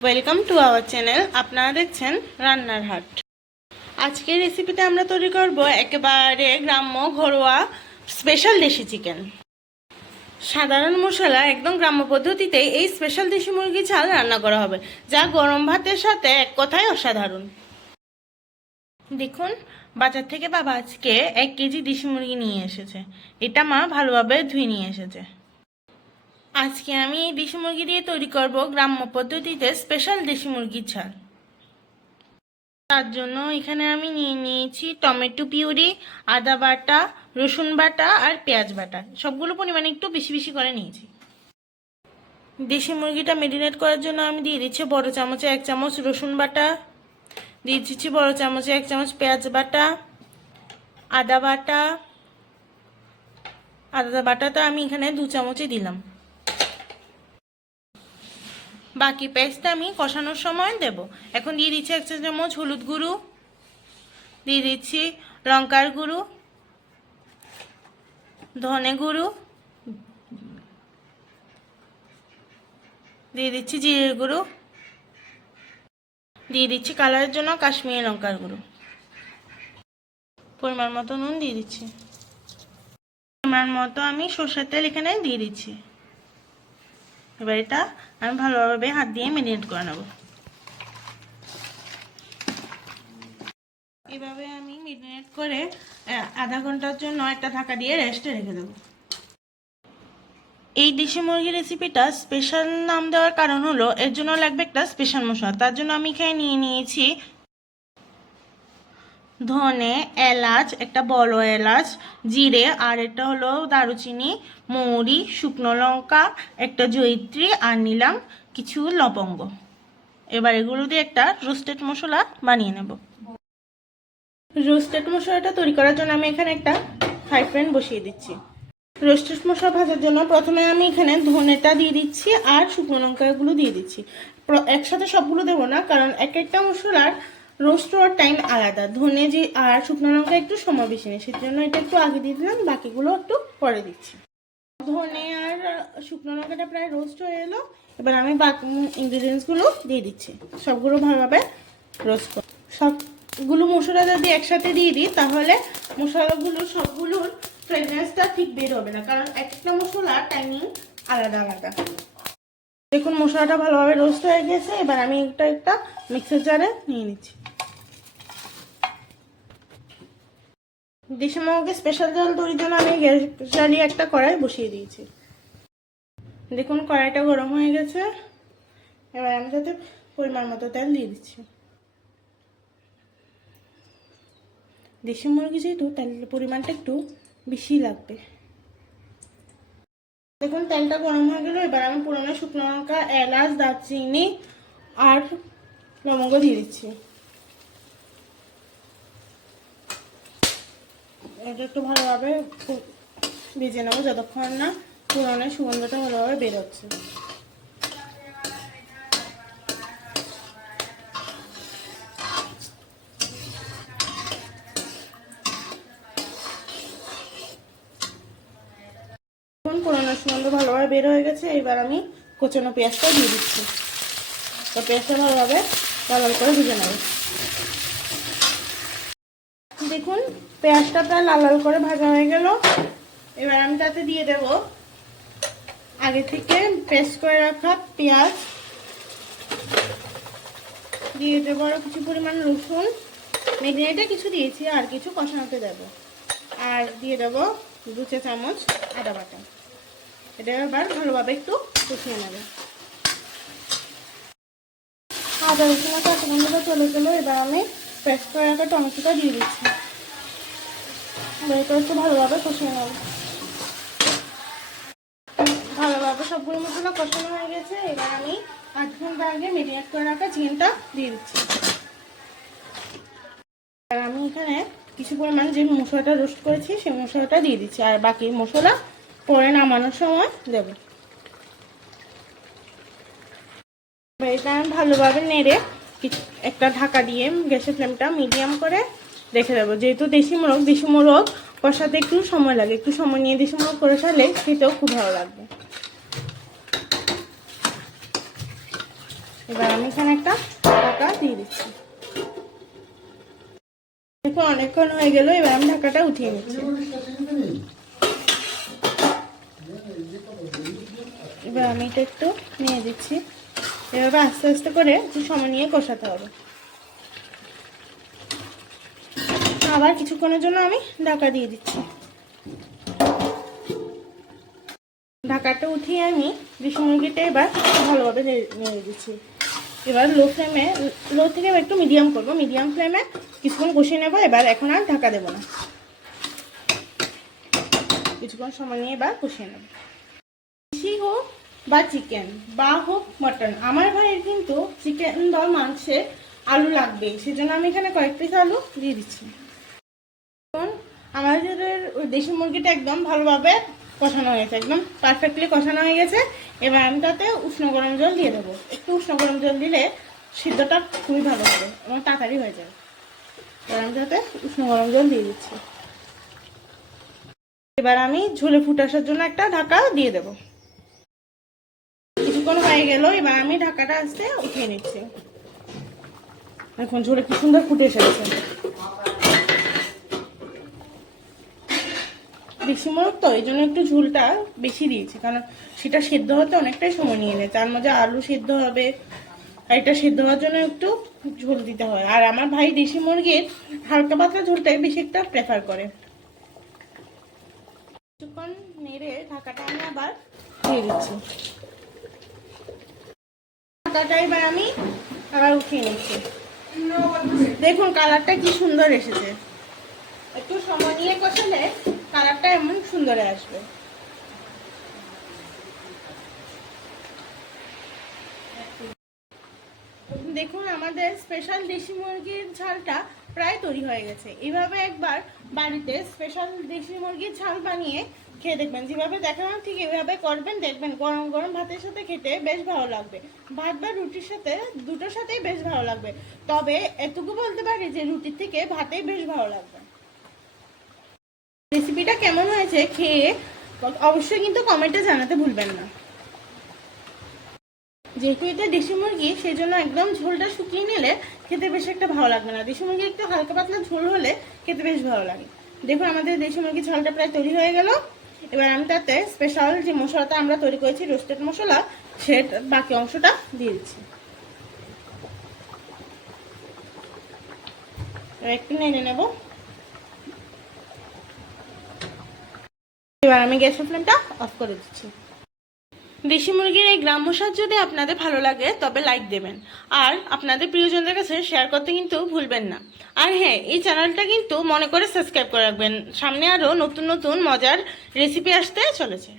Welcome to our channel আপনারা দেখছেন রান্নার হাট আজকের রেসিপিতে আমরা তৈরি করব একেবারে গ্রাম্য ঘরোয়া স্পেশাল দেশি চিকেন সাধারণ মশলা একদম গ্রাম্য পদ্ধতিতে এই স্পেশাল দেশি মুরগি ঝাল রান্না করা হবে, যা গরম ভাতের সাথে এক কথায় অসাধারণ। দেখুন, বাজার থেকে বাবা আজকে এক কেজি দেশি মুরগি নিয়ে এসেছে। এটা মা ভালোভাবে ধুয়ে নিয়ে এসেছে। আজকে আমি এই দেশি মুরগি দিয়ে তৈরি করব গ্রাম্য পদ্ধতিতে স্পেশাল দেশি মুরগির ঝাল। তার জন্য এখানে আমি নিয়ে নিয়েছি টমেটো পিউরি, আদা বাটা, রসুন বাটা আর পেঁয়াজ বাটা। সবগুলো পরিমাণে একটু বেশি বেশি করে নিয়েছি। দেশি মুরগিটা মেরিনেট করার জন্য আমি দিয়ে দিচ্ছি বড় চামচে এক চামচ রসুন বাটা, দিয়ে দিচ্ছি বড় চামচে এক চামচ পেঁয়াজ বাটা, আদা বাটা। আদা বাটাটা আমি এখানে দু চামচে দিলাম। বাকি পেস্টটা আমি কষানোর সময় দেব। এখন দিয়ে দিচ্ছি এক চা চামচ হলুদ গুঁড়ো। দিয়ে দিচ্ছি লঙ্কার গুঁড়ো, ধনে গুঁড়ো। দিয়ে দিচ্ছি জিরের গুঁড়ো। দিয়ে দিচ্ছি কালারের জন্য কাশ্মীরি লঙ্কার গুঁড়ো। পরিমাণ মতো নুন দিয়ে দিচ্ছি। পরিমাণ মতো আমি সর্ষের তেল এখানে দিয়ে দিচ্ছি। এবার এটা আমি ভালোভাবে হাত দিয়ে মেরিনেট করে নেব। এভাবে আমি মেরিনেট করে আধা ঘণ্টার জন্য একটা ঢাকা দিয়ে রেস্টে রেখে দেবো। এই দেশি মুরগির রেসিপিটা স্পেশাল নাম দেওয়ার কারণ হলো, এর জন্য লাগবে একটা স্পেশাল মশলা। তার জন্য আমি এখানে নিয়ে নিয়েছি ধনে, এলাচ, একটা বড় এলাচ, জিরে, আর এটা হলো দারুচিনি, মৌরি, শুকনো লঙ্কা, একটা জয়িত্রী, আর নিলাম কিছু লবঙ্গ। এবার এগুলো দিয়ে একটা রোস্টেড মশলা বানিয়ে নেব। রোস্টেড মশলাটা তৈরি করার জন্য আমি এখানে একটা ফ্রাই প্যান বসিয়ে দিচ্ছি। রোস্টেড মশলা ভাজার জন্য প্রথমে আমি এখানে ধনেটা দিয়ে দিচ্ছি আর শুকনো লঙ্কাগুলো দিয়ে দিচ্ছি। একসাথে সবগুলো দেবো না, কারণ এক একটা মশলার রোস্ট হওয়ার টাইম আলাদা। ধনে যে আর শুকনো লঙ্কা একটু সময় বেশি নেই, সেজন্য এটা একটু আগে দিয়ে দিলাম, বাকিগুলো একটু পরে দিচ্ছি। ধনে আর শুকনো লঙ্কাটা প্রায় রোস্ট হয়ে এলো, এবার আমি বাকি ইনগ্রিডিয়েন্টসগুলো দিয়ে দিচ্ছি। সবগুলো ভালোভাবে রোস্ট কর সবগুলো মশলা যদি একসাথে দিয়ে দিই, তাহলে মশলাগুলো, সবগুলোর ফ্রেগনেন্সটা ঠিক বের হবে না, কারণ এক একটা মশলার টাইমিং আলাদা আলাদা। দেখুন, মশলাটা ভালোভাবে রোস্ট হয়ে গেছে, এবার আমি একটা একটা মিক্সার জারে নিয়ে নিচ্ছি। মোমোকে স্পেশাল জল তৈরির জন্য আমি গ্যাস জ্বালিয়ে একটা কড়াই বসিয়ে দিয়েছি। দেখুন, কড়াইটা গরম হয়ে গেছে। এবার আমি যাতে পরিমাণ মতো তেল দিয়ে দিচ্ছি। দেশি মুরগি যেহেতু তেলের পরিমাণটা একটু বেশি লাগবে। দেখুন, তেলটা গরম হয়ে গেল। এবার আমি পুরোনো শুকনো লঙ্কা, এলাচ, দারচিনি আর লবঙ্গ দিয়ে দিচ্ছি। এটা একটু ভালোভাবে ভেজে নেব যতক্ষণ না পুরোনো সুগন্ধটা ভালোভাবে বেরোচ্ছে। এখন পুরোনো সুগন্ধ ভালোভাবে বের হয়ে গেছে। এবার আমি কোচানো পেঁয়াজটা দিয়ে দিচ্ছি। তো পেঁয়াজটা ভালোভাবে লাল করে ভেজে নেব। দেখুন, পেঁয়াজটা প্রায় লাল লাল করে ভাজা হয়ে গেল। এবার আমি তাতে দিয়ে দেব আগে থেকে পেস্ট করে রাখা পেঁয়াজ। দিয়ে দেবো আরও কিছু পরিমাণ রসুন। মেদিনেটা কিছু দিয়েছি, আর কিছু কষানোতে দেবো। আর দিয়ে দেবো দু চা চামচ আদা বাটা। এটা এবার ভালোভাবে একটু কষিয়ে নেবে। আদা রসুন কাঁচা গন্ধটা চলে গেলো, এবার আমি পেস্ট করে রাখা টমেটোটা দিয়ে দিচ্ছি। এটা একটু ভালোভাবে কষিয়ে নেব। ভালোভাবে সবগুলো মশলা কষানো হয়ে গেছে। এবার আমি আধ ঘণ্টা আগে মেরিনেট করে রাখা চিকেনটা দিয়ে দিচ্ছি। আর আমি এখানে কিছু পরিমাণ যে মশলাটা রোস্ট করেছি, সেই মশলাটা দিয়ে দিচ্ছি। আর বাকি মশলা পরে নামানোর সময় দেবো। এটা আমি ভালোভাবে নেড়ে, একটা ঢাকা দিয়ে গ্যাসের ফ্লেমটা মিডিয়াম করে রেখে দেবো। যেহেতু দেশি মোরগ দেশি মোরগ কষাতে একটু সময় লাগে। একটু সময় নিয়ে দেশি মোরগ কষালে খেতেও খুব ভালো লাগবে। এবার আমি এখানে একটা ঢাকা দিয়ে দিচ্ছি। অনেকক্ষণ হয়ে গেল, এবার আমি ঢাকাটা উঠিয়ে নিচ্ছি। এবার আমি এটা একটু নিয়ে দিচ্ছি। এভাবে আস্তে আস্তে করে একটু সময় নিয়ে কষাতে হবে। আবার কিছুক্ষণের জন্য আমি ঢাকা দিয়ে দিচ্ছি। ঢাকাটা উঠিয়ে আমি দেশি মুরগিটা এবার ভালোভাবে নেড়ে দিচ্ছি। এবার লো ফ্লেমে লো থেকে একটু মিডিয়াম করব। মিডিয়াম ফ্লেমে কিছুক্ষণ কষিয়ে নেব। এবার এখন আর ঢাকা দেবো না। কিছুক্ষণ সময় নিয়ে এবার কষিয়ে নেব। দেশি হোক বা চিকেন, বা হোক মটন, আমার ভাইয়ের কিন্তু চিকেন বা মাংসে আলু লাগবে সেজন্য আমি এখানে কয়েক পিস আলু দিয়ে দিচ্ছি। দেশি মুরগিটা একদম ভালোভাবে কষানো হয়েছে, একদম পারফেক্টলি কষানো হয়ে গেছে। এবার আমি তাতে উষ্ণ গরম জল দিয়ে দেবো। একটু উষ্ণ গরম জল দিলে সিদ্ধটা খুবই ভালো হবে এবং তাড়াতাড়ি হয়ে যাবে। এবার আমি তাতে উষ্ণ গরম জল দিয়ে দিচ্ছি। এবার আমি ঝোলে ফুটে আসার জন্য একটা ঢাকা দিয়ে দেবো। কিছুক্ষণ হয়ে গেল, এবার আমি ঢাকাটা আসতে উঠিয়ে নিচ্ছি। এখন ঝোলে কি সুন্দর ফুটে এসেছে। দেশি তো এই জন্য একটু ঝোলটা বেশি দিয়েছি, কারণ সেটা সেদ্ধ হতে অনেকটাই সময় নিয়ে নেয়। তার মধ্যে আলু সেদ্ধ হবে আর এটা সেদ্ধ হওয়ার জন্য একটু ঝোল দিতে হয়। আর আমার ভাই দেশি মুরগির হালকা পাতলা ঝোলটাই বেশি একটা প্রেফার করে। কিছুক্ষণ নেড়ে ঢাকাটা আমি আবার দিয়ে দিচ্ছি। ঢাকাটা এবার আমি আবার উঠিয়ে নিচ্ছি। দেখুন কালারটা কি সুন্দর এসেছে। একটু সময় নিয়ে কষালে কালারটা এমন সুন্দর আসবে। দেখুন, আমাদের স্পেশাল দেশি মুরগির ঝালটা প্রায় তৈরি হয়ে গেছে। এভাবে একবার বাড়িতে স্পেশাল দেশি মুরগির ঝাল বানিয়ে খেয়ে দেখবেন। যেভাবে দেখালাম, ঠিক এভাবে করবেন, দেখবেন গরম গরম ভাতের সাথে খেতে বেশ ভালো লাগবে। ভাত বা রুটির সাথে, দুটোর সাথেই বেশ ভালো লাগবে। তবে এটুকু বলতে পারি যে রুটির থেকে ভাতেই বেশ ভালো লাগবে। রেসিপিটা কেমন হয়েছে খেয়ে অবশ্যই কিন্তু কমেন্টে জানাতে ভুলবেন না। যেহেতু এটা দেশি মুরগি সেই জন্য একদম ঝোলটা শুকিয়ে নিলে খেতে বেশ একটা ভালো লাগবে না। দেশি মুরগি একটু হালকা পাতলা ঝোল হলে খেতে বেশ ভালো লাগে। দেখুন, আমাদের দেশি মুরগির ঝালটা প্রায় তৈরি হয়ে গেল। এবার আমি তাতে স্পেশাল যে মশলাটা আমরা তৈরি করেছি রোস্টেড মশলা, সেটা বাকি অংশটা দিয়ে দিচ্ছি। একটু নেড়ে নেব। এবার আমি গ্যাসের ফ্লেমটা অফ করে দিচ্ছি। দেশি মুরগির এই গ্রাম্য স্বাদ যদি আপনাদের ভালো লাগে, তবে লাইক দেবেন। আর আপনাদের প্রিয়জনদের কাছে শেয়ার করতে কিন্তু ভুলবেন না। আর হ্যাঁ এই চ্যানেলটা কিন্তু মনে করে সাবস্ক্রাইব করে রাখবেন। সামনে আরও নতুন নতুন মজার রেসিপি আসতে চলেছে।